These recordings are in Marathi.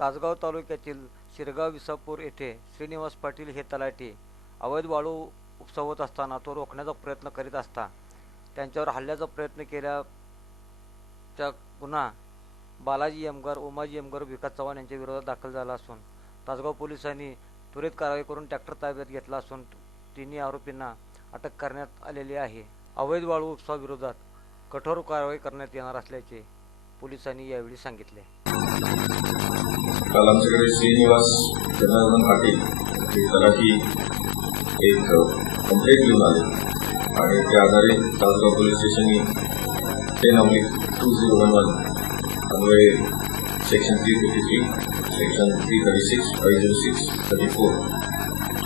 तासगाव तालुक्यातील शिरगाव विसापूर येथे श्रीनिवास पाटील हे तलाठी अवैध वाळू उपसवत असताना तो रोखण्याचा प्रयत्न करीत असता त्यांच्यावर हल्ल्याचा प्रयत्न केल्याचा गुन्हा बालाजी यमगर, उमाजी यमगर, विकास चव्हाण यांच्या विरोधात दाखल झाला असून तासगाव पोलिसांनी त्वरित कारवाई करून ट्रॅक्टर ताब्यात घेतला असून तिन्ही आरोपींना अटक करण्यात आलेली आहे। अवैध वाळू उपसाविरोधात कठोर कारवाई करण्यात येणार असल्याचे पोलिसांनी यावेळी सांगितले। काल आमच्याकडे श्रीनिवास जनार्दन पाटील हे तलाठी एक कंप्लेंट घेऊन आले आणि त्या आधारे तासगाव पोलीस स्टेशननी 10/2011 अन्वये सेक्शन 353, सेक्शन 336, 506, 34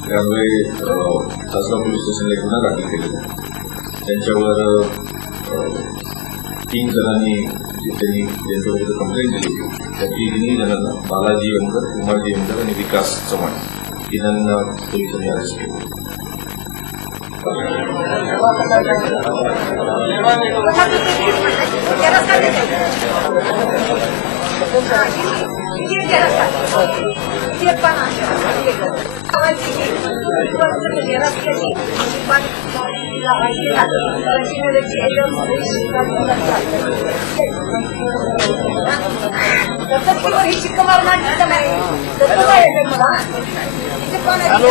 त्यान्वये तासगाव पोलीस स्टेशनला गुन्हा दाखल केलेला। त्यांच्यावर 3 जणांनी त्यांच्याविरुद्ध कंप्लेंट दिली होती। त्या 3 जणांना बालाजी यमगर, उमाजी यमगर आणि विकास चव्हाण तिघांना पोलिसांनी अरेस्ट केले। हॅलो